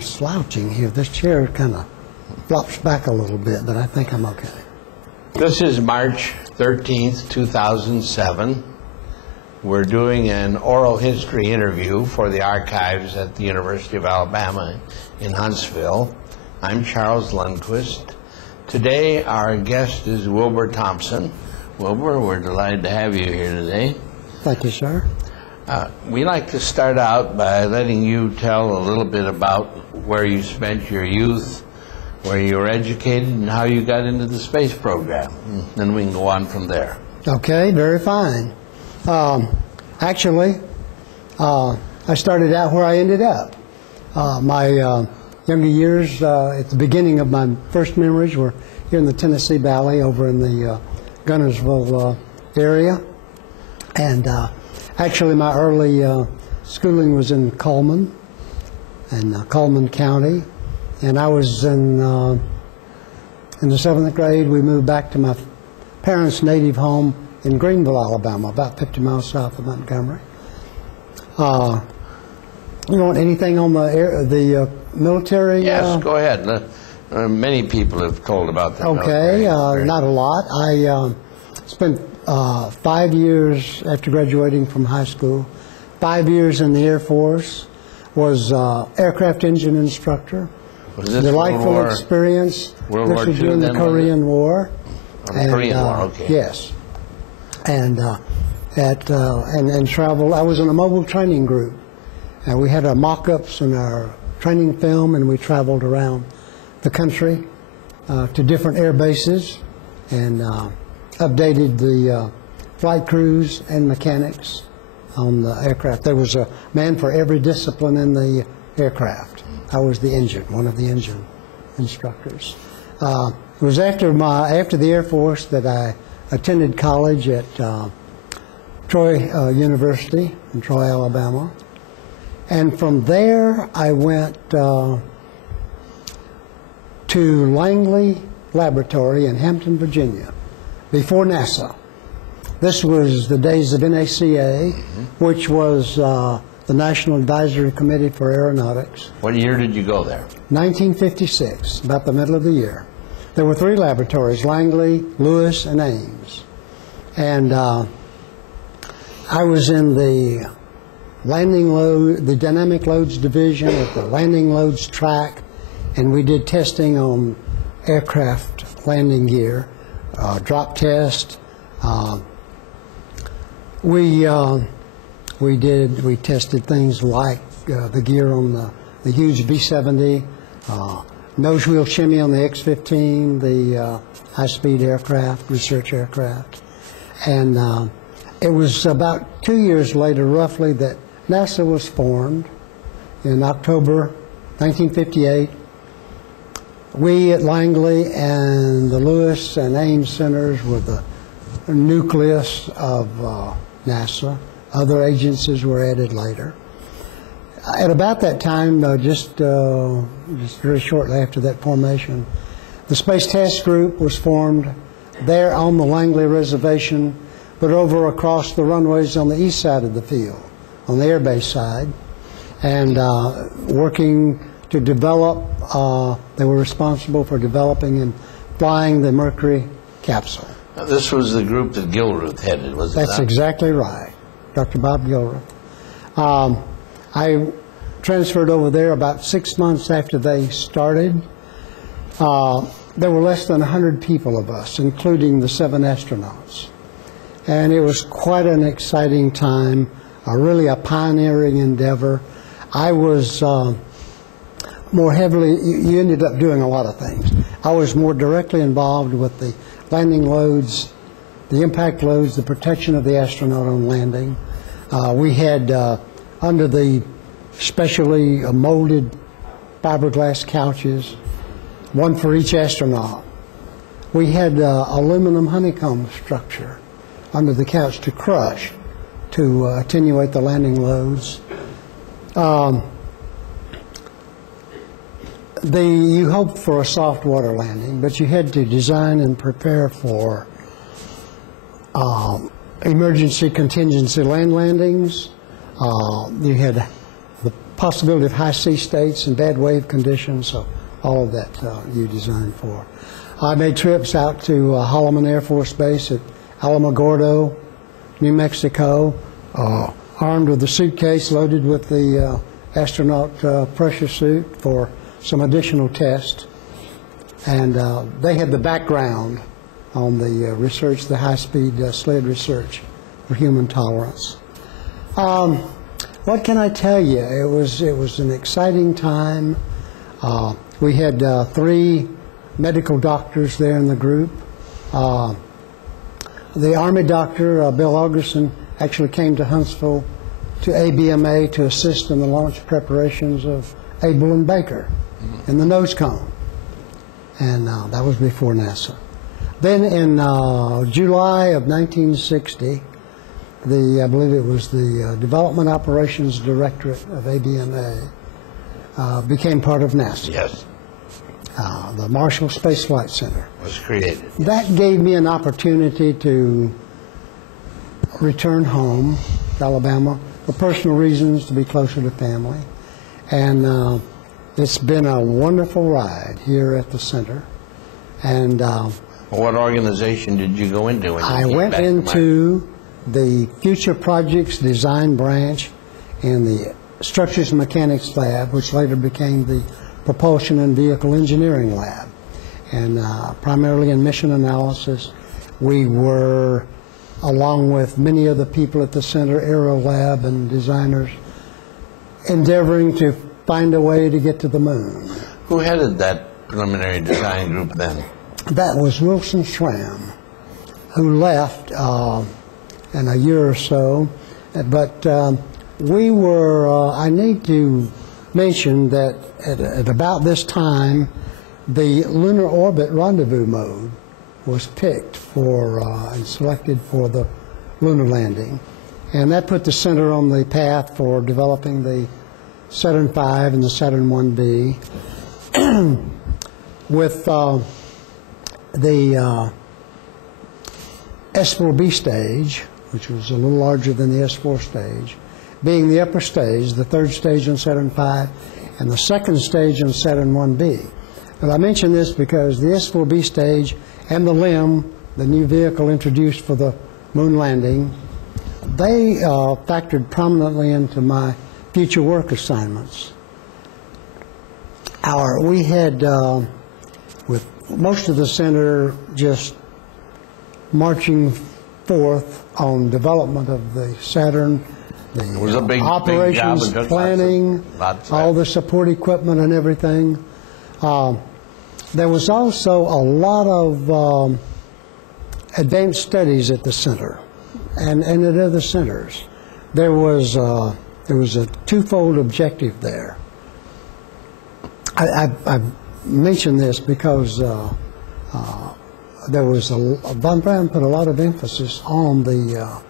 Slouching here. This chair kind of flops back a little bit, but I think I'm okay. This is March 13th, 2007. We're doing an oral history interview for the archives at the University of Alabama in Huntsville. I'm Charles Lundquist. Today our guest is Wilbur Thompson. Wilbur, we're delighted to have you here today. Thank you, sir. We like to start out by letting you tell a little bit about where you spent your youth, where you were educated, and how you got into the space program. And then we can go on from there. Okay, very fine. Actually, I started out where I ended up. My younger years, at the beginning of my first memories, were here in the Tennessee Valley, over in the Gunnersville area. And actually, my early schooling was in Coleman, Coleman County. And I was in the 7th grade. We moved back to my parents' native home in Greenville, Alabama, about 50 miles south of Montgomery. You want anything on the military? Yes, go ahead. Many people have told about that. Okay, not a lot. I spent 5 years after graduating from high school, 5 years in the Air Force, was aircraft engine instructor. Was this delightful experience. World this War was II during the then, Korean War. Korean War, okay. Yes. And and traveled. I was in a mobile training group, and we had our mock-ups and our training film, and we traveled around the country to different air bases and updated the flight crews and mechanics on the aircraft. There was a man for every discipline in the aircraft. I was the engine, one of the engine instructors. It was after the Air Force that I attended college at Troy University in Troy, Alabama. And from there, I went to Langley Laboratory in Hampton, Virginia, before NASA. This was the days of NACA, which was the National Advisory Committee for Aeronautics. What year did you go there? 1956, about the middle of the year. There were 3 laboratories, Langley, Lewis, and Ames. And I was in the the dynamic loads division at the landing loads track, and we did testing on aircraft landing gear, drop test. We tested things like the gear on the huge B-70, nose wheel shimmy on the X-15, the high-speed aircraft, research aircraft. And it was about 2 years later, roughly, that NASA was formed in October 1958. We at Langley and the Lewis and Ames centers were the nucleus of NASA. Other agencies were added later. At about that time, just very shortly after that formation, the Space Task Group was formed there on the Langley Reservation, but over across the runways on the east side of the field, on the airbase side, and working to develop. They were responsible for developing and flying the Mercury capsule. Now, this was the group that Gilruth headed, was it not? That's exactly right, Dr. Bob Gilruth. I transferred over there about 6 months after they started. There were less than 100 people of us, including the 7 astronauts. And it was quite an exciting time, really a pioneering endeavor. I was more heavily, you ended up doing a lot of things. I was more directly involved with the landing loads, the impact loads, the protection of the astronaut on landing. We had, under the specially molded fiberglass couches, one for each astronaut. We had aluminum honeycomb structure under the couch to crush, to attenuate the landing loads. You hoped for a soft water landing, but you had to design and prepare for emergency contingency land landings. You had the possibility of high sea states and bad wave conditions, so all of that you designed for. I made trips out to Holloman Air Force Base at Alamogordo, New Mexico, armed with a suitcase loaded with the astronaut pressure suit for some additional tests. And they had the background on the research, the high-speed sled research for human tolerance. What can I tell you? It was an exciting time. We had 3 medical doctors there in the group. The Army doctor, Bill Augerson, actually came to Huntsville to ABMA to assist in the launch preparations of Able and Baker in the nose cone. And that was before NASA. Then in July of 1960, I believe it was the Development Operations Directorate of ABMA became part of NASA. Yes. The Marshall Space Flight Center was created. That gave me an opportunity to return home to Alabama for personal reasons, to be closer to family. And it's been a wonderful ride here at the center. And what organization did you go into? When you I went into the Future Projects Design Branch in the Structures and Mechanics Lab, which later became the Propulsion and Vehicle Engineering Lab. And primarily in mission analysis, we were, along with many other people at the center, Aero Lab and designers, endeavoring to find a way to get to the moon. Who headed that preliminary design group then? That was Wilson Schramm, who left in a year or so. But we were, I need to mention that at about this time, the lunar orbit rendezvous mode was picked for and selected for the lunar landing. And that put the center on the path for developing the Saturn V and the Saturn 1B. With the S4B stage, which was a little larger than the S4 stage, being the upper stage, the 3rd stage on Saturn V, and the 2nd stage on Saturn 1B. But I mention this because the S4B stage and the LIM, the new vehicle introduced for the moon landing, they factored prominently into my future work assignments. We had, with most of the center just marching forth on development of the Saturn, It was a big operations, big job, planning, lots of all the support equipment and everything. There was also a lot of advanced studies at the center and at other centers. There was a twofold objective there. I mention this because there was Von Braun put a lot of emphasis on the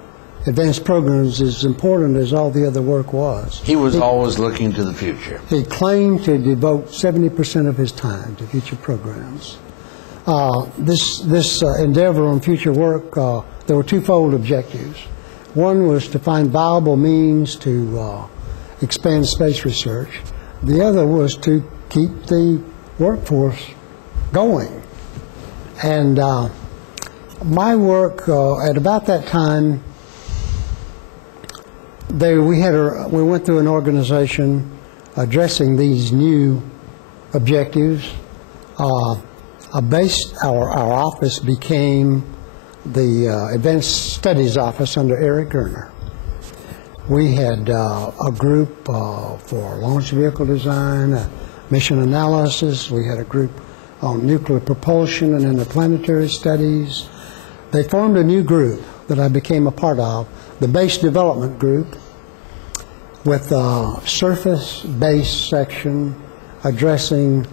advanced programs, as important as all the other work was. He was always looking to the future. He claimed to devote 70% of his time to future programs. This endeavor on future work, there were twofold objectives. One was to find viable means to expand space research. The other was to keep the workforce going. And my work, at about that time, we went through an organization addressing these new objectives. Our office became the Advanced Studies Office under Eric Gerner. We had a group for launch vehicle design, mission analysis. We had a group on nuclear propulsion and interplanetary studies. They formed a new group that I became a part of, the Base Development Group, with a surface base section addressing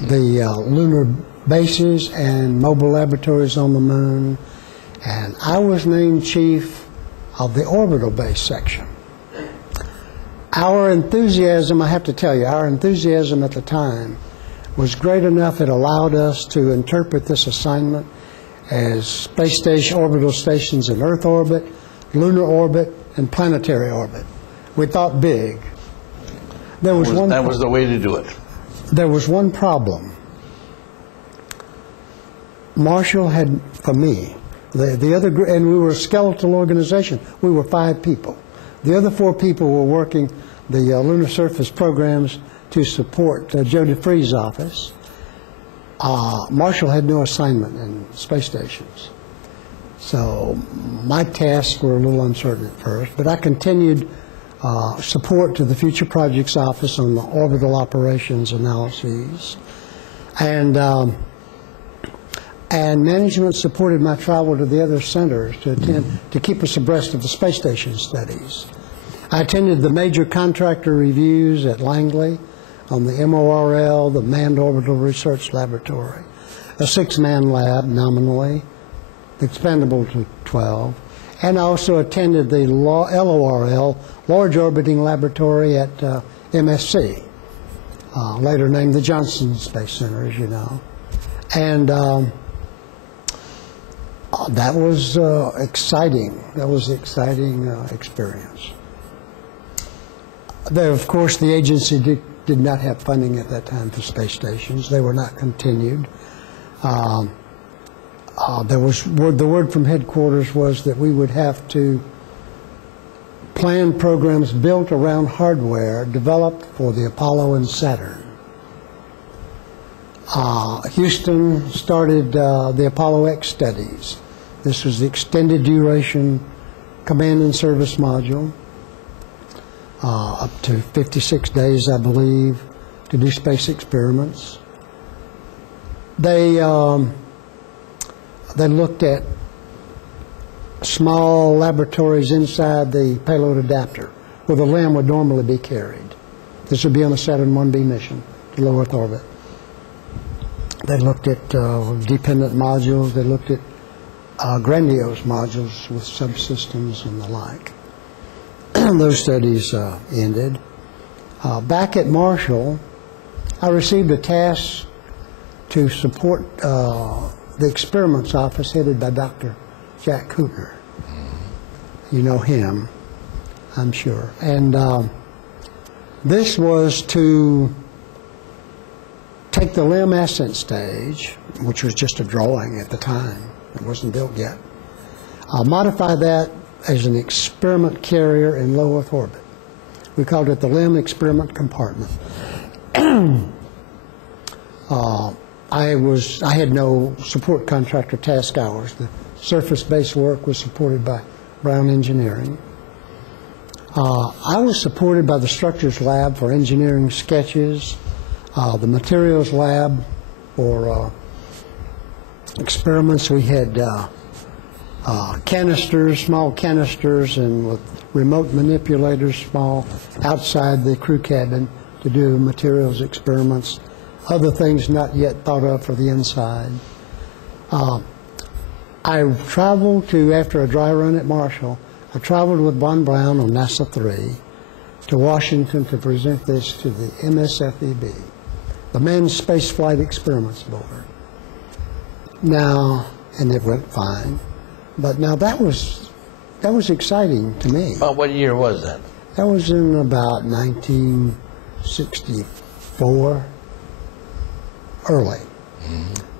the lunar bases and mobile laboratories on the moon. And I was named chief of the orbital base section. Our enthusiasm, I have to tell you, our enthusiasm at the time was great enough it allowed us to interpret this assignment as space station, orbital stations in Earth orbit, lunar orbit, and planetary orbit. We thought big. There was one. That was the way to do it. There was one problem. Marshall had, for me, the other, and we were a skeletal organization. We were 5 people. The other 4 people were working the lunar surface programs to support Joe DeFree's office. Marshall had no assignment in space stations. So my tasks were a little uncertain at first, but I continued support to the Future Projects Office on the orbital operations analyses. And management supported my travel to the other centers to keep us abreast of the space station studies. I attended the major contractor reviews at Langley on the MORL, the Manned Orbital Research Laboratory, a 6-man lab nominally, expandable to 12, and I also attended the LORL, Large Orbiting Laboratory at MSC, later named the Johnson Space Center, as you know. And that was exciting. That was an exciting experience. There, of course, the agency did not have funding at that time for space stations. They were not continued. The word from headquarters was that we would have to plan programs built around hardware developed for the Apollo and Saturn. Houston started the Apollo X studies. This was the extended duration command and service module, up to 56 days, I believe, to do space experiments. They looked at small laboratories inside the payload adapter where the LEM would normally be carried. This would be on a Saturn 1B mission to low Earth orbit. They looked at dependent modules. They looked at grandiose modules with subsystems and the like. Those studies ended. Back at Marshall, I received a task to support the experiments office headed by Dr. Jack Cooper. You know him, I'm sure. And this was to take the LEM ascent stage, which was just a drawing at the time, it wasn't built yet, modify that as an experiment carrier in low Earth orbit. We called it the LEM experiment compartment. I had no support contractor task hours. The surface-based work was supported by Brown Engineering. I was supported by the structures lab for engineering sketches, the materials lab for experiments. We had canisters, small canisters, and with remote manipulators, small, outside the crew cabin to do materials experiments. Other things not yet thought of for the inside. I traveled to, after a dry run at Marshall, I traveled with Von Braun on NASA 3 to Washington to present this to the MSFEB, the Manned Space Flight Experiments Board. Now, and it went fine, but now that was exciting to me. About what year was that? That was in about 1964, early.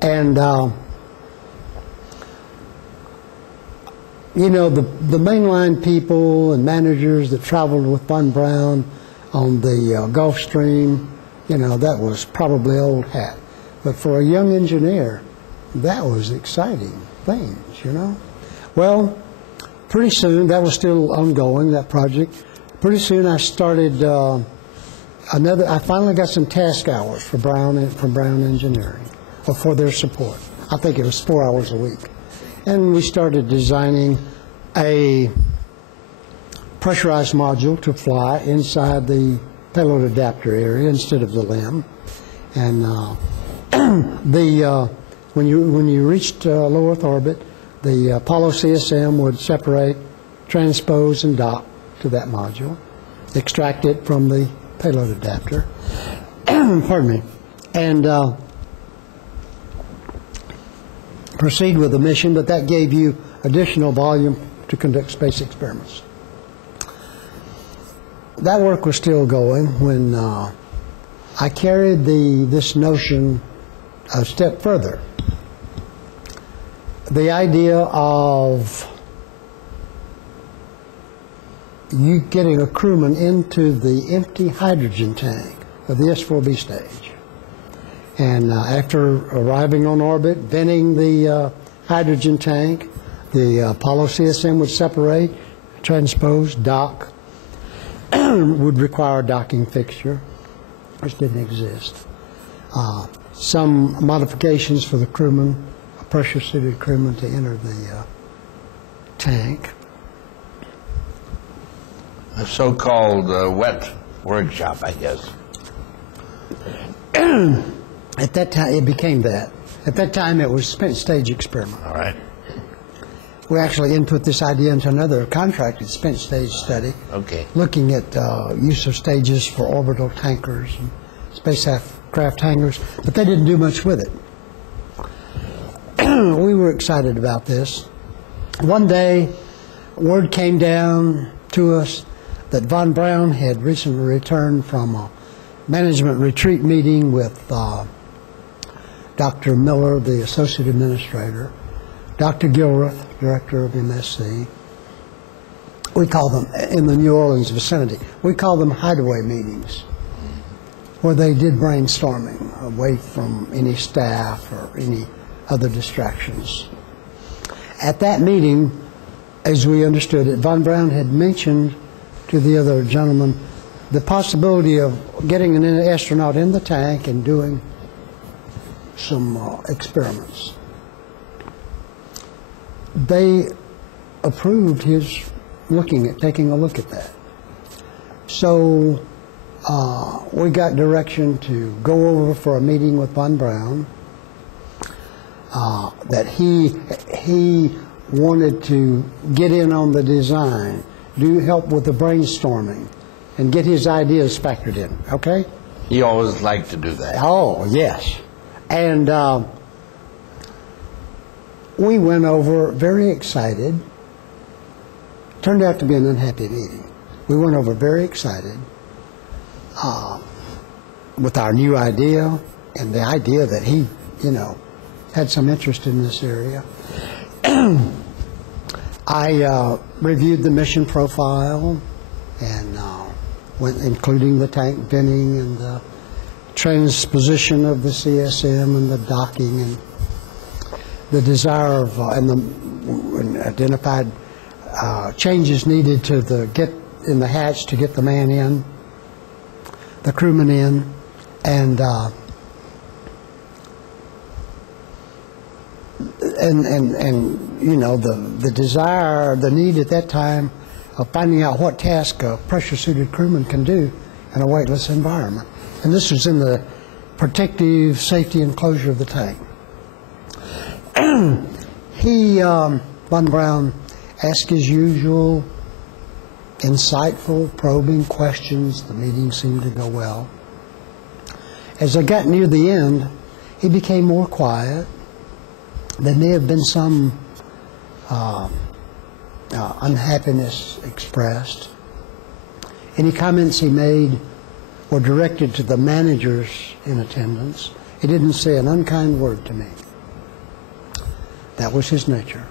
And you know, the mainline people and managers that traveled with Von Braun on the Gulf Stream, you know, that was probably old hat. But for a young engineer, that was exciting things, you know. Well, pretty soon, that was still ongoing, that project. Pretty soon I started I finally got some task hours from Brown Engineering, or for their support. I think it was 4 hours a week. And we started designing a pressurized module to fly inside the payload adapter area instead of the LEM. And when you reached low Earth orbit, the Apollo CSM would separate, transpose, and dock to that module, extract it from the payload adapter, pardon me, and proceed with the mission, but that gave you additional volume to conduct space experiments. that work was still going when I carried this notion a step further. The idea of you getting a crewman into the empty hydrogen tank of the S-4B stage. And after arriving on orbit, venting the hydrogen tank, the Apollo CSM would separate, transpose, dock, would require a docking fixture, which didn't exist. Some modifications for the crewman, a pressure-suited crewman to enter the tank. A so-called wet workshop, I guess. At that time, it became that. At that time, it was spent stage experiment. All right. We actually input this idea into another contracted spent stage study, Okay. looking at use of stages for orbital tankers and spacecraft hangars, but they didn't do much with it. We were excited about this. One day, word came down to us that Von Braun had recently returned from a management retreat meeting with Dr. Miller, the associate administrator, Dr. Gilrath, director of MSC. We call them, in the New Orleans vicinity, we call them hideaway meetings, where they did brainstorming away from any staff or any other distractions. At that meeting, as we understood it, Von Braun had mentioned to the other gentleman the possibility of getting an astronaut in the tank and doing some experiments. They approved his taking a look at that. So we got direction to go over for a meeting with Von Braun, that he wanted to get in on the design, help with the brainstorming, and get his ideas factored in, okay? He always liked to do that. Oh, yes. And we went over very excited. Turned out to be an unhappy meeting. We went over very excited with our new idea and the idea that he, had some interest in this area. I reviewed the mission profile and including the tank venting and the transposition of the CSM and the docking and the desire of and identified changes needed to get in the hatch to get the man in, the crewman in, and the desire, the need at that time of finding out what task a pressure-suited crewman can do in a weightless environment. And this was in the protective safety enclosure of the tank. Von Braun, asked his usual insightful, probing questions. The meeting seemed to go well. As I got near the end, he became more quiet. There may have been some unhappiness expressed. Any comments he made were directed to the managers in attendance. He didn't say an unkind word to me. That was his nature.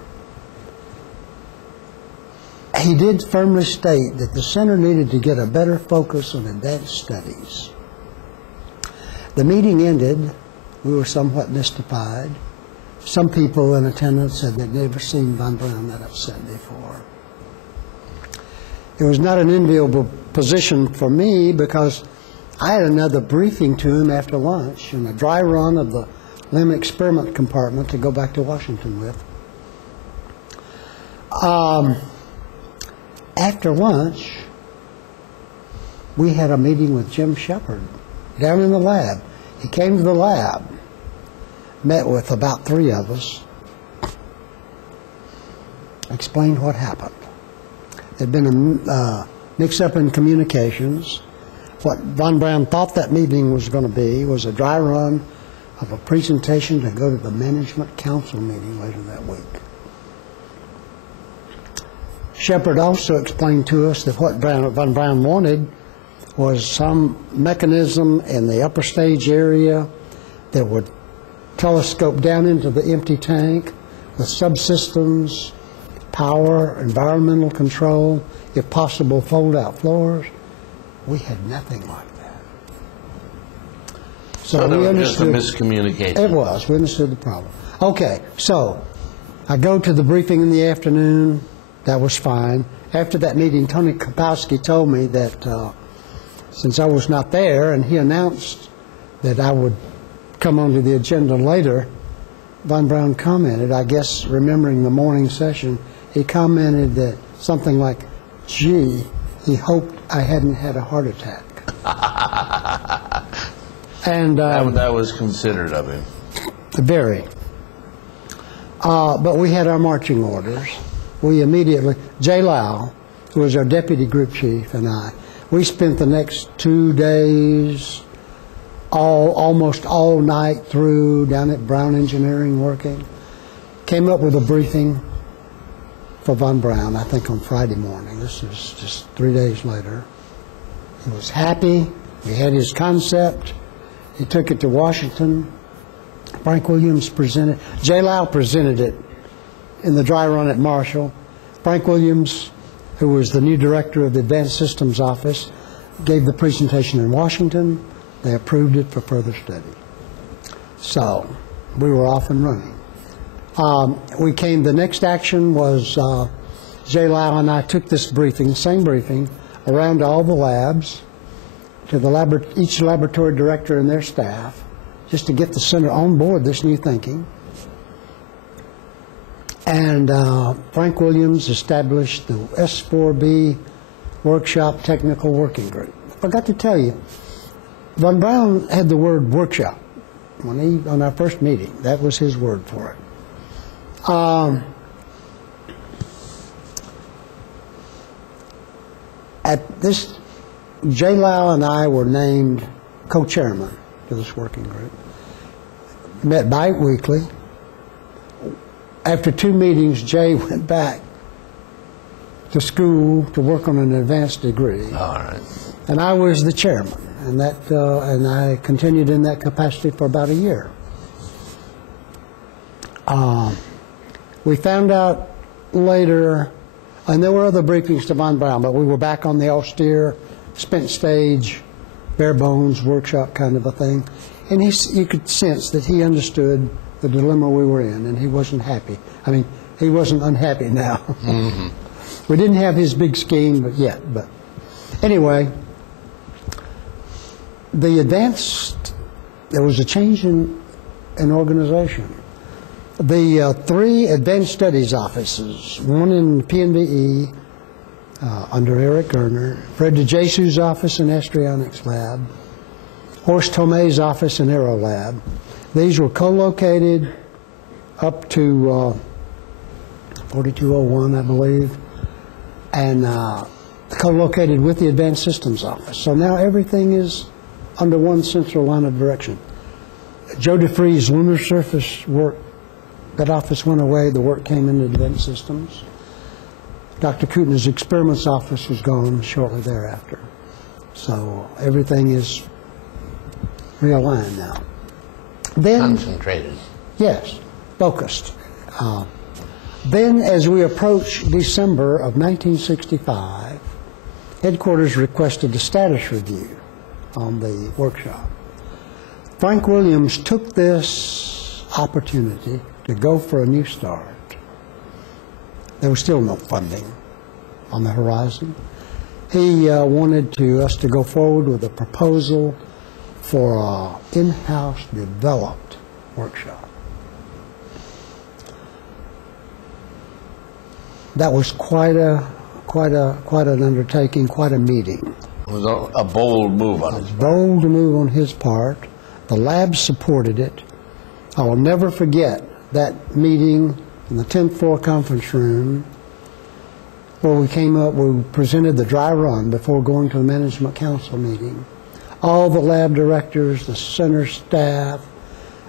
He did firmly state that the center needed to get a better focus on advanced studies. The meeting ended. We were somewhat mystified. Some people in attendance said they'd never seen Von Braun that upset before. It was not an enviable position for me because I had another briefing to him after lunch and a dry run of the LIM experiment compartment to go back to Washington with. After lunch, we had a meeting with Jim Shepard down in the lab. He came to the lab, met with about 3 of us, explained what happened. There'd been a mix-up in communications. What Von Braun thought that meeting was going to be was a dry run of a presentation to go to the Management Council meeting later that week. Shepard also explained to us that what Von Braun wanted was some mechanism in the upper stage area that would telescope down into the empty tank with subsystems, power, environmental control, if possible, fold-out floors. We had nothing like that. So we there was just a understood. miscommunication. It was. We understood the problem. Okay, so I go to the briefing in the afternoon. That was fine. After that meeting, Tony Kapowski told me that since I was not there, and he announced that I would come onto the agenda later, Von Braun commented, I guess remembering the morning session, he commented that something like, gee, he hoped I hadn't had a heart attack. And That was considerate of him. very. But we had our marching orders. We immediately, Jay Lau, who was our deputy group chief, and I, we spent the next 2 days, almost all night through, down at Brown Engineering working. Came up with a briefing for Von Braun, I think on Friday morning. This was just 3 days later. He was happy. We had his concept. He took it to Washington. Frank Williams presented, Jay Lau presented it in the dry run at Marshall. Frank Williams, who was the new director of the Advanced Systems Office, gave the presentation in Washington. They approved it for further study. So we were off and running. The next action was Jay Lau and I took this briefing, same briefing, around to all the labs, to each laboratory director and their staff, just to get the center on board this new thinking. And Frank Williams established the S4B Workshop Technical Working Group. I forgot to tell you, Von Braun had the word workshop on our first meeting. That was his word for it. At this, Jay Lau and I were named co-chairman to this working group. Met bi-weekly. After 2 meetings, Jay went back to school to work on an advanced degree. All right. And I was the chairman, and I continued in that capacity for about a year. We found out later, and there were other briefings to Von Braun, but we were back on the austere, spent stage, bare bones workshop kind of a thing. And you could sense that he understood the dilemma we were in, and he wasn't happy. I mean, he wasn't unhappy now. Mm-hmm. We didn't have his big scheme but anyway, there was a change in organization. The 3 advanced studies offices, one in PNVE under Eric Gerner, Fred DeJesu's office in Estrionics Lab, Horst Tomei's office in Aero Lab. These were co-located up to 4201, I believe, and co-located with the Advanced Systems Office. So now everything is under one central line of direction. Joe DeFree's lunar surface work, that office went away, the work came into Advanced Systems. Dr. Kutin's experiments office was gone shortly thereafter. So everything is realigned now. Then, concentrated. Yes, focused. Then, as we approach December of 1965, headquarters requested a status review on the workshop. Frank Williams took this opportunity to go for a new start. There was still no funding on the horizon. He wanted us to go forward with a proposal for an in-house developed workshop. That was quite an undertaking, quite a meeting. It was a bold move on his part. Bold move on his part. The lab supported it. I will never forget that meeting in the 10th floor conference room where we presented the dry run before going to the management council meeting. All the lab directors, the center staff.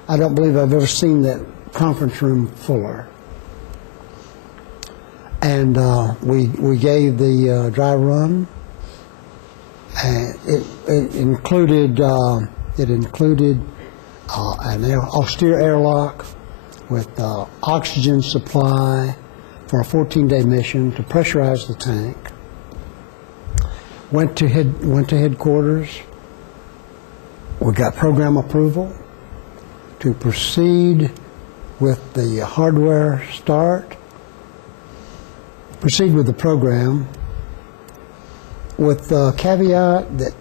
I don't believe I've ever seen that conference room fuller. And we gave the dry run, And it included an austere airlock with oxygen supply for a 14-day mission to pressurize the tank. Went to headquarters. We got program approval to proceed with the hardware start, proceed with the program, with the caveat that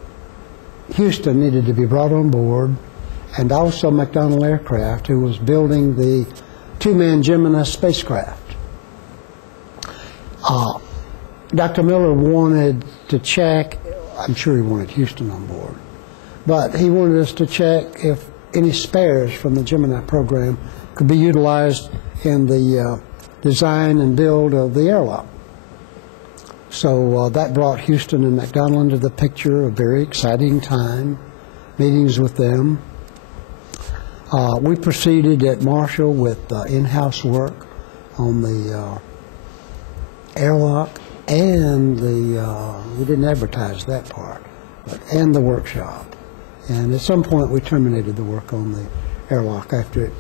Houston needed to be brought on board, and also McDonnell Aircraft, who was building the two-man Gemini spacecraft. Dr. Miller wanted to check, I'm sure he wanted Houston on board, but he wanted us to check if any spares from the Gemini program could be utilized in the design and build of the airlock. So that brought Houston and McDonnell into the picture, a very exciting time, meetings with them. We proceeded at Marshall with in-house work on the airlock and we didn't advertise that part, and the workshop. And at some point we terminated the work on the airlock after it,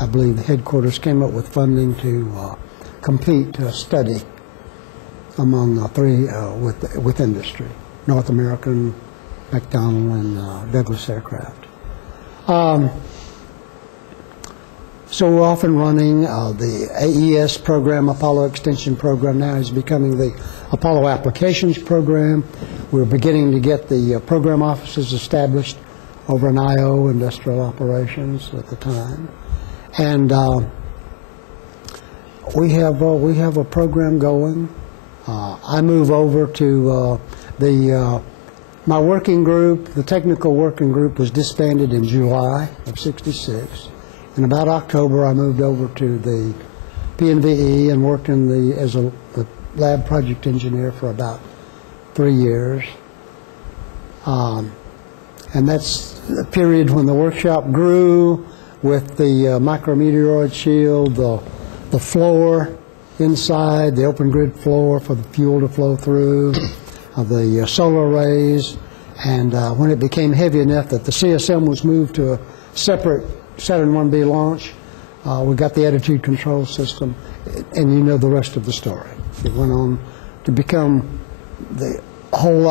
I believe the headquarters came up with funding to complete a study among with industry, North American, McDonnell, and Douglas Aircraft. So we're off and running. The AES program, Apollo Extension Program, now is becoming the Apollo Applications Program. We're beginning to get the program offices established over in IO, Industrial Operations, at the time. And we have a program going. I move over to my working group. The technical working group was disbanded in July of '66. In about October, I moved over to the PNVE and worked as a lab project engineer for about 3 years. And that's the period when the workshop grew with the micrometeoroid shield, the floor inside, the open grid floor for the fuel to flow through, the solar arrays, and when it became heavy enough that the CSM was moved to a separate Saturn 1B launch, we got the attitude control system, and you know the rest of the story. It went on to become the whole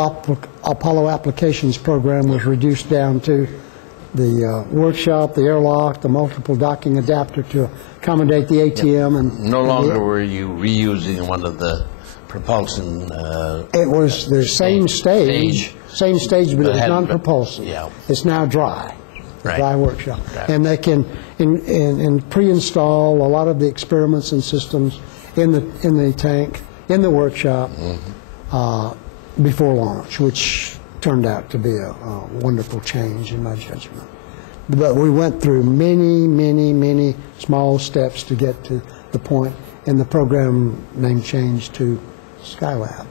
Apollo Applications Program was reduced down to the workshop, the airlock, the multiple docking adapter to accommodate the ATM. And no longer were you reusing one of the propulsion. It was the same stage, but it was non-propulsive. Yeah. It's now dry. Right. Dry workshop. Right. And they can pre-install a lot of the experiments and systems in the tank, in the workshop, before launch, which turned out to be a wonderful change in my judgment. But we went through many, many, many small steps to get to the point, and the program name changed to Skylab.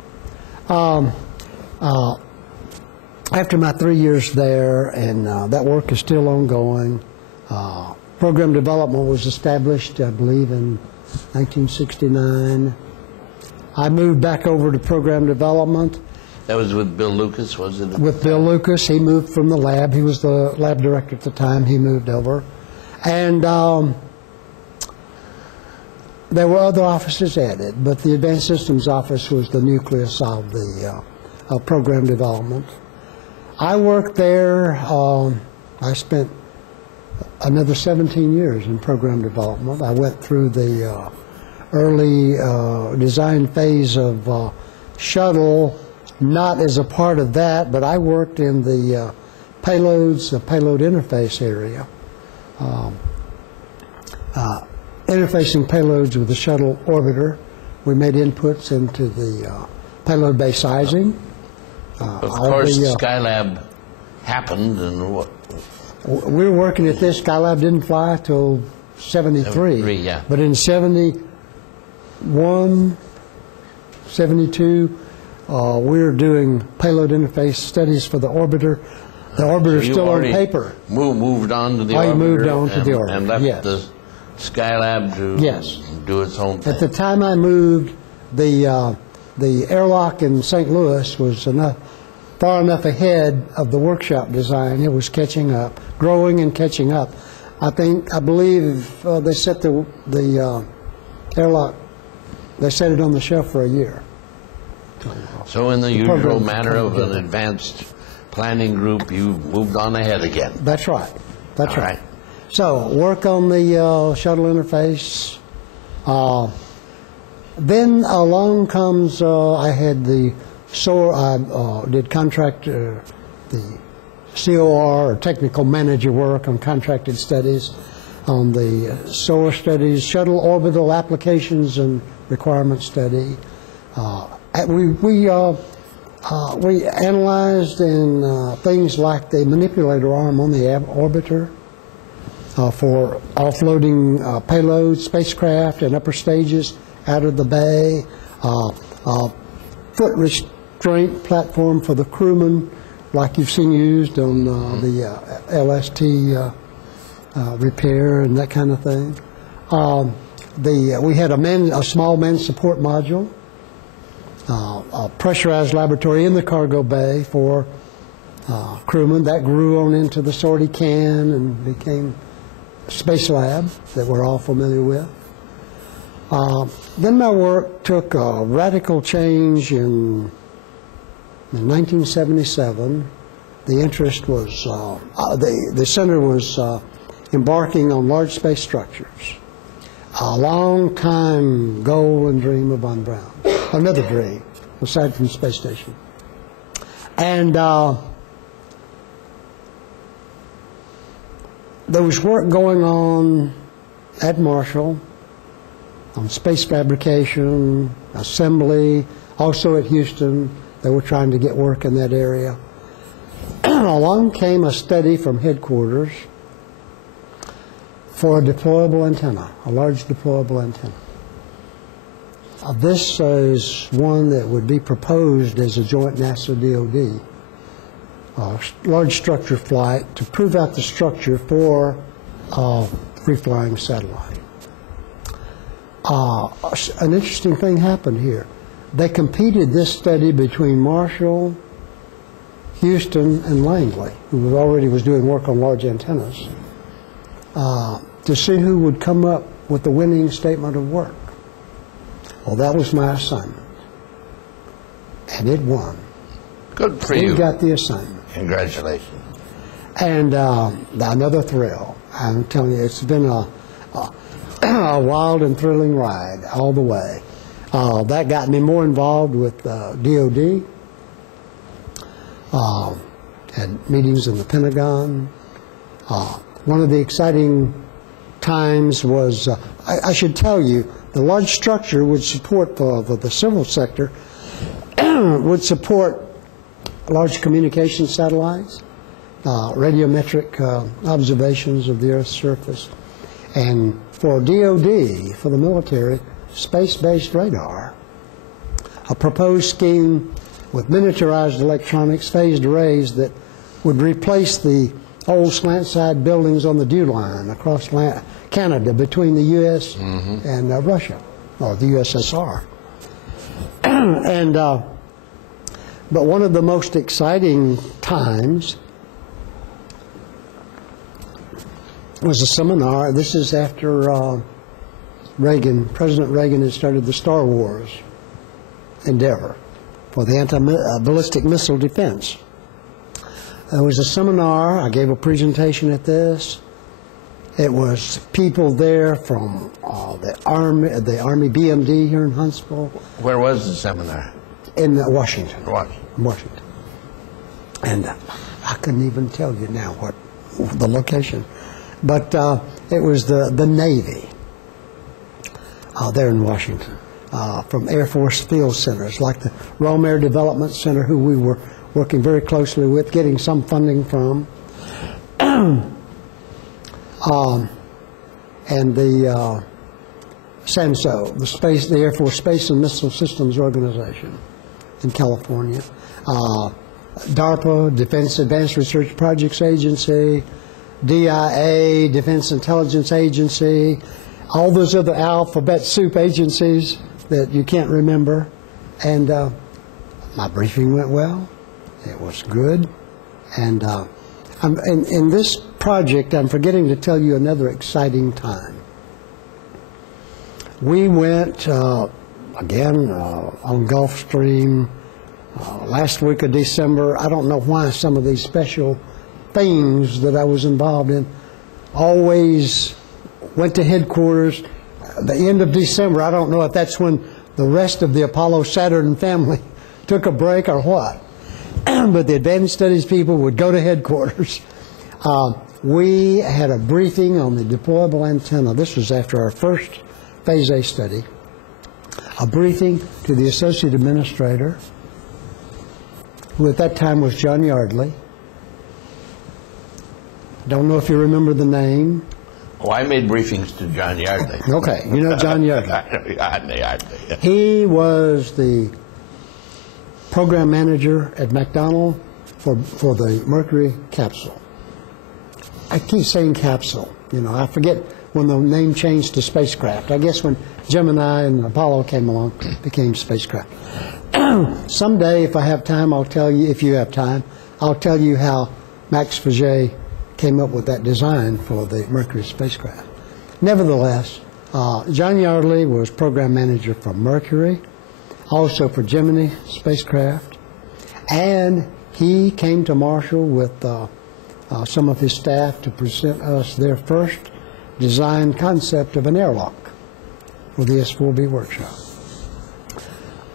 After my 3 years there, and that work is still ongoing, program development was established, I believe, in 1969. I moved back over to program development. That was with Bill Lucas, was it? With Bill Lucas. He moved from the lab. He was the lab director at the time. He moved over. And there were other offices added, but the Advanced Systems Office was the nucleus of the program development. I worked there. I spent another 17 years in program development. I went through the early design phase of shuttle, not as a part of that, but I worked in the payload interface area, interfacing payloads with the shuttle orbiter. We made inputs into the payload bay sizing. Of course, Skylab happened, and what? We were working at this. Skylab didn't fly till '73. Yeah. But in '71, '72, we were doing payload interface studies for the orbiter. The orbiter's still on paper. Moved on to the orbiter. I moved on to the orbiter, and left yes. the Skylab to do its own thing. At the time I moved, the airlock in St. Louis was enough far enough ahead of the workshop design. It was catching up, growing and catching up. I believe they set the airlock, they set it on the shelf for a year. So in the usual manner of an advanced planning group, you moved on ahead again. That's right. That's All right. So work on the shuttle interface. Then along comes, I had the SOAR, I did contract, the COR, or technical manager work on contracted studies, on the SOAR studies, shuttle orbital applications and requirement study. We analyzed in things like the manipulator arm on the orbiter for offloading payload spacecraft and upper stages out of the bay, foot restraint platform for the crewman, like you've seen used on the LST repair and that kind of thing. We had a small man support module, a pressurized laboratory in the cargo bay for crewmen. That grew on into the sortie can and became Space Lab that we're all familiar with. Then my work took a radical change in 1977. The interest was, the center was embarking on large space structures. A long time goal and dream of Von Braun. Another dream, aside from the space station. And there was work going on at Marshall on space fabrication, assembly, also at Houston. They were trying to get work in that area. Along came a study from headquarters for a deployable antenna, a large deployable antenna. This is one that would be proposed as a joint NASA-DOD large structure flight to prove out the structure for a free-flying satellite. An interesting thing happened here. They competed this study between Marshall, Houston, and Langley, who already was doing work on large antennas, to see who would come up with the winning statement of work. Well, that was my assignment, and it won. Good for you. We got the assignment. Congratulations. And another thrill. I'm telling you, it's been a wild and thrilling ride all the way. That got me more involved with DOD. Had meetings in the Pentagon. One of the exciting times was, I should tell you, the large structure would support the civil sector, would support large communication satellites, radiometric observations of the Earth's surface, and for DOD, for the military, space-based radar, a proposed scheme with miniaturized electronics, phased arrays that would replace the old slant-side buildings on the dew line across Canada between the U.S. and Russia, or the USSR. And but one of the most exciting times was a seminar. This is after President Reagan had started the Star Wars endeavor for the anti-ballistic missile defense. There was a seminar. I gave a presentation at this. It was people there from the Army BMD here in Huntsville. Where was the seminar? In Washington. Washington. And I couldn't even tell you now what the location. But it was the Navy there in Washington, from Air Force field centers, like the Rome Air Development Center, who we were working very closely with, getting some funding from, and the SAMSO, the Air Force Space and Missile Systems Organization in California, DARPA, Defense Advanced Research Projects Agency, DIA, Defense Intelligence Agency, all those other alphabet soup agencies that you can't remember. And my briefing went well, It was good. And in this project, I'm forgetting to tell you another exciting time. We went, again, on Gulfstream last week of December. I don't know why some of these special things that I was involved in always went to headquarters the end of December. I don't know if that's when the rest of the Apollo Saturn family took a break or what. But the advanced studies people would go to headquarters. We had a briefing on the deployable antenna. This was after our first Phase A study. A briefing to the associate administrator, who at that time was John Yardley. Don't know if you remember the name. Oh, I made briefings to John Yardley. Okay, you know John Yardley. Yardley. He was the program manager at McDonnell for the Mercury capsule. I keep saying capsule. You know, I forget when the name changed to spacecraft. I guess when Gemini and Apollo came along, it became spacecraft. Someday, if I have time, I'll tell you, if you have time, I'll tell you how Max Faget came up with that design for the Mercury spacecraft. Nevertheless, John Yardley was program manager for Mercury, also for Gemini spacecraft, and he came to Marshall with some of his staff to present us their first design concept of an airlock for the S4B workshop.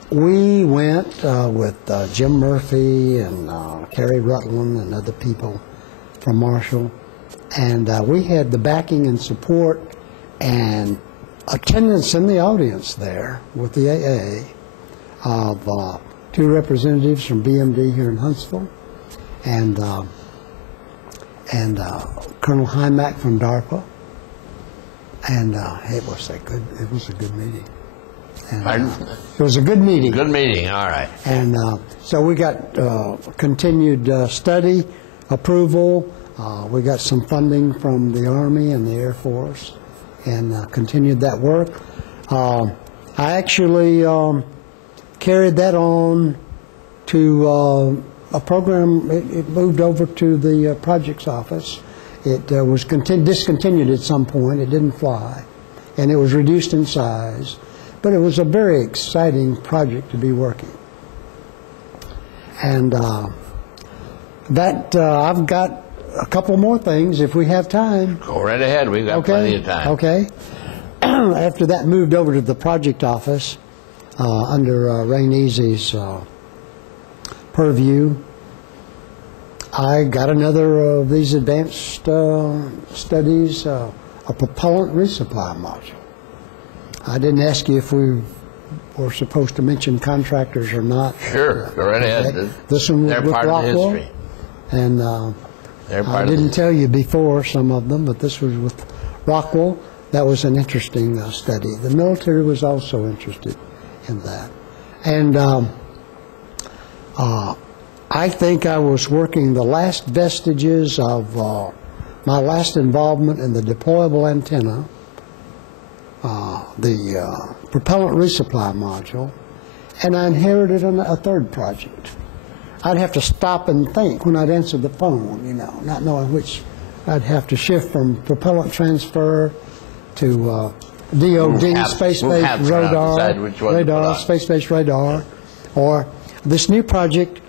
We went with Jim Murphy and Kerry Rutland and other people from Marshall, and we had the backing and support and attendance in the audience there with the AA of two representatives from BMD here in Huntsville, and Colonel Hymack from DARPA, and it was a good meeting. And, it was a good meeting. Good meeting, all right. And so we got continued study, approval. We got some funding from the Army and the Air Force, and continued that work. I actually carried that on to a program. It moved over to the projects office. It was discontinued at some point. It didn't fly, and it was reduced in size. But it was a very exciting project to be working. And I've got a couple more things if we have time. Go right ahead. We've got plenty of time. Okay. After that moved over to the project office under Ray Neezy's purview. I got another of these advanced studies, a propellant resupply module. I didn't ask you if we were supposed to mention contractors or not. Sure, go right ahead. Okay. This one was with part of the Rockwell, history. and I didn't tell you before some of them, but this was with Rockwell. That was an interesting study. The military was also interested in that. And I think I was working the last vestiges of my last involvement in the deployable antenna, the propellant resupply module, and I inherited a third project. I'd have to stop and think when I'd answer the phone, you know, not knowing which. I'd have to shift from propellant transfer to DOD, space-based radar, space-based radar, or this new project.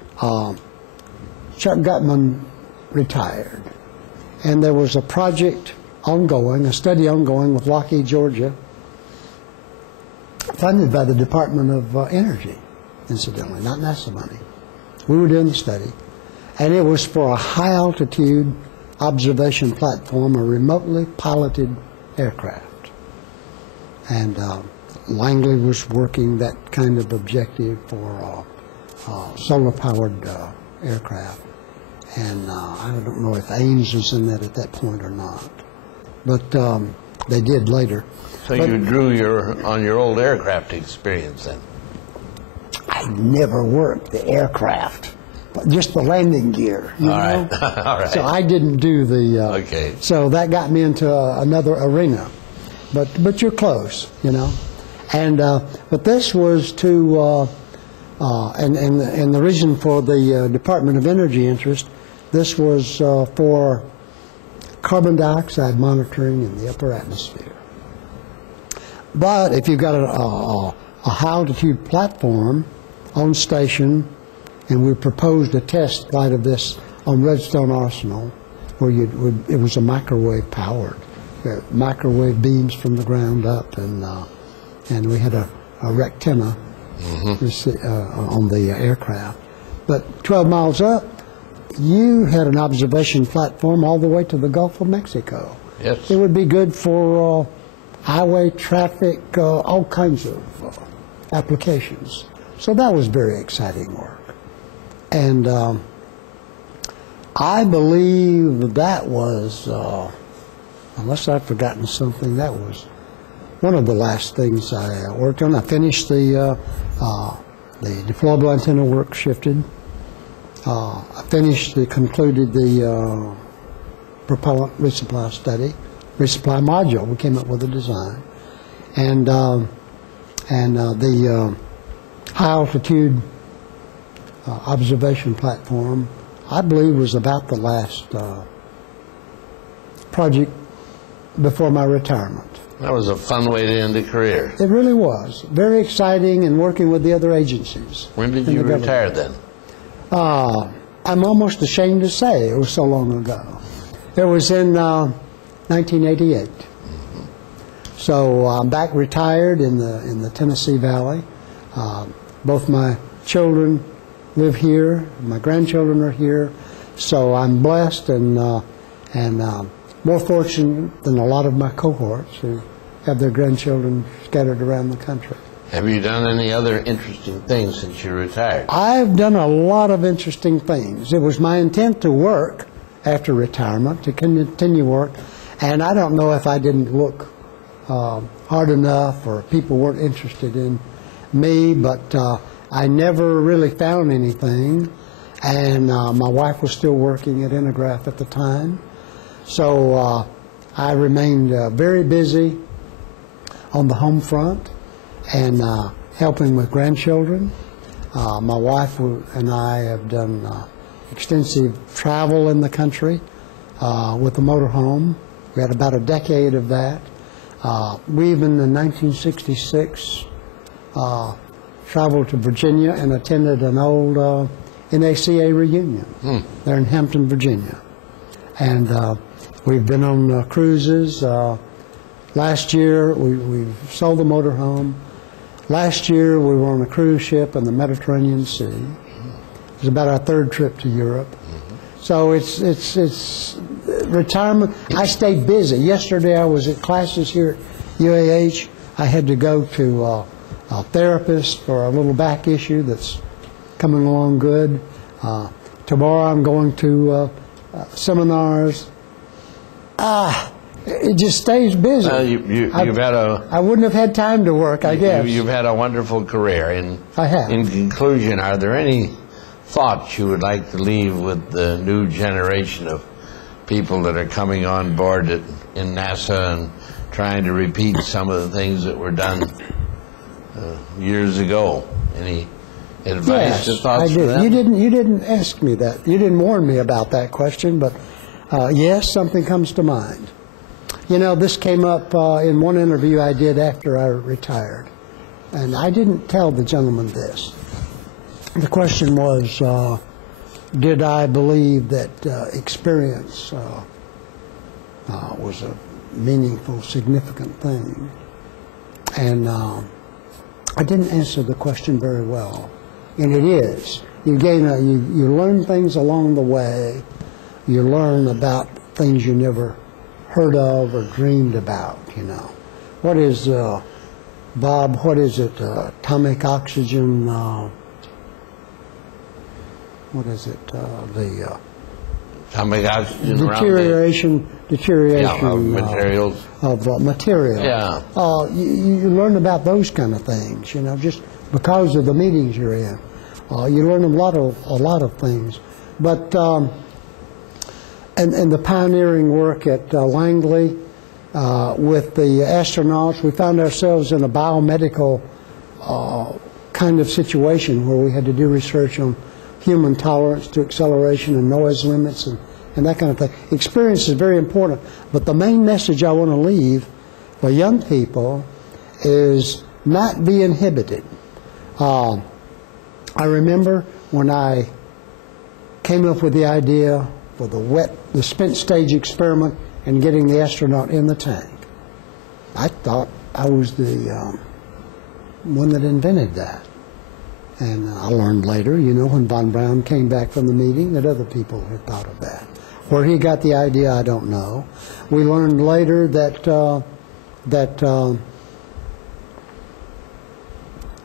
Chuck Gutman retired, and there was a project ongoing, a study ongoing with Lockheed, Georgia, funded by the Department of Energy, incidentally, not NASA money. We were doing the study, and it was for a high-altitude observation platform, a remotely piloted aircraft. And Langley was working that kind of objective for solar-powered aircraft. And I don't know if Ames was in that at that point or not. But they did later. So you drew on your old aircraft experience then? I never worked the aircraft, but just the landing gear. You know? All right. So I didn't do the. Okay. So that got me into another arena, but you're close, you know. And but this was to And the reason for the Department of Energy interest, this was for carbon dioxide monitoring in the upper atmosphere. But if you've got a high altitude platform on station, and we proposed a test flight of this on Redstone Arsenal, where it was a microwave powered, microwave beams from the ground up, and we had a rectenna on the aircraft. But 12 miles up, you had an observation platform all the way to the Gulf of Mexico. Yes. It would be good for highway traffic, all kinds of applications. So that was very exciting work. And I believe that was, unless I've forgotten something, that was one of the last things I worked on. I finished the deployable antenna work shifted. I concluded the propellant resupply study, resupply module. We came up with a design. And the high altitude observation platform, I believe, was about the last project before my retirement. That was a fun way to end a career. It really was. Very exciting, and working with the other agencies. When did you retire then? I'm almost ashamed to say it was so long ago. It was in 1988. So I'm back retired in the Tennessee Valley. Both my children live here. My grandchildren are here. So I'm blessed and more fortunate than a lot of my cohorts who have their grandchildren scattered around the country. Have you done any other interesting things since you retired? I've done a lot of interesting things. It was my intent to work after retirement, to continue work, and I don't know if I didn't look hard enough or people weren't interested in me, but I never really found anything, and my wife was still working at Intergraph at the time, so I remained very busy on the home front and helping with grandchildren. My wife and I have done extensive travel in the country with the motorhome. We had about a decade of that. We even in 1966 traveled to Virginia and attended an old NACA reunion there in Hampton, Virginia. And we've been on cruises. Last year we sold the motorhome. Last year we were on a cruise ship in the Mediterranean Sea. It was about our third trip to Europe. So it's retirement. I stayed busy. Yesterday I was at classes here at UAH. I had to go to a therapist for a little back issue that's coming along good. Tomorrow I'm going to seminars. It just stays busy. You've had I wouldn't have had time to work, I guess. You've had a wonderful career. I have. In conclusion, are there any thoughts you would like to leave with the new generation of people that are coming on board in NASA and trying to repeat some of the things that were done years ago? Any advice or thoughts for them? You didn't ask me that. You didn't warn me about that question, but yes, something comes to mind. You know, this came up in one interview I did after I retired, and I didn't tell the gentleman this. The question was, did I believe that experience was a meaningful, significant thing? And I didn't answer the question very well, and it is. You learn things along the way. You learn about things you never heard of or dreamed about, you know. What is, Bob, what is it, atomic oxygen, what is it, the Atomic oxygen deterioration of materials. Of material. Yeah. You learn about those kind of things, you know, just because of the meetings you're in. You learn a lot of things. But and the pioneering work at Langley with the astronauts, we found ourselves in a biomedical kind of situation where we had to do research on human tolerance to acceleration and noise limits and that kind of thing. Experience is very important, but the main message I want to leave for young people is not be inhibited. I remember when I came up with the idea for the spent stage experiment and getting the astronaut in the tank. I thought I was the one that invented that. And I learned later, you know, when von Braun came back from the meeting, that other people had thought of that. Where he got the idea, I don't know. We learned later that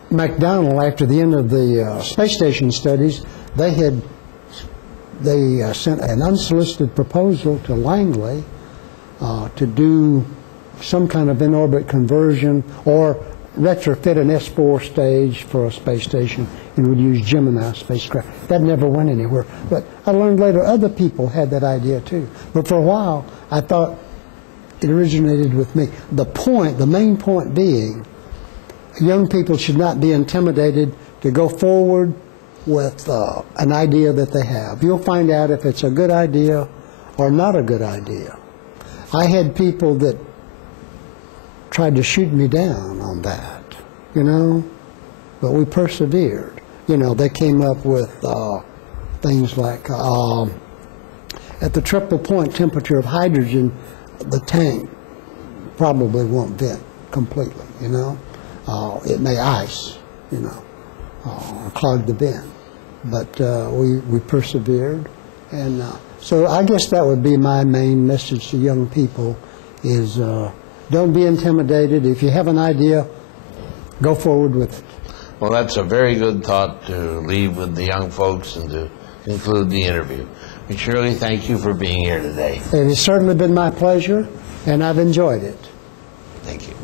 McDonnell, after the end of the space station studies, they sent an unsolicited proposal to Langley to do some kind of in-orbit conversion or retrofit an S4 stage for a space station and would use Gemini spacecraft. That never went anywhere. But I learned later other people had that idea too. But for a while, I thought it originated with me. The main point being, young people should not be intimidated to go forward with an idea that they have. You'll find out if it's a good idea or not a good idea. I had people that tried to shoot me down on that, you know, but we persevered. You know, they came up with things like at the triple point temperature of hydrogen, the tank probably won't vent completely, you know. It may ice, you know, or clog the vent. But we persevered. And so I guess that would be my main message to young people is don't be intimidated. If you have an idea, go forward with it. Well, that's a very good thought to leave with the young folks and to conclude the interview. And Shirley, thank you for being here today. It has certainly been my pleasure, and I've enjoyed it. Thank you.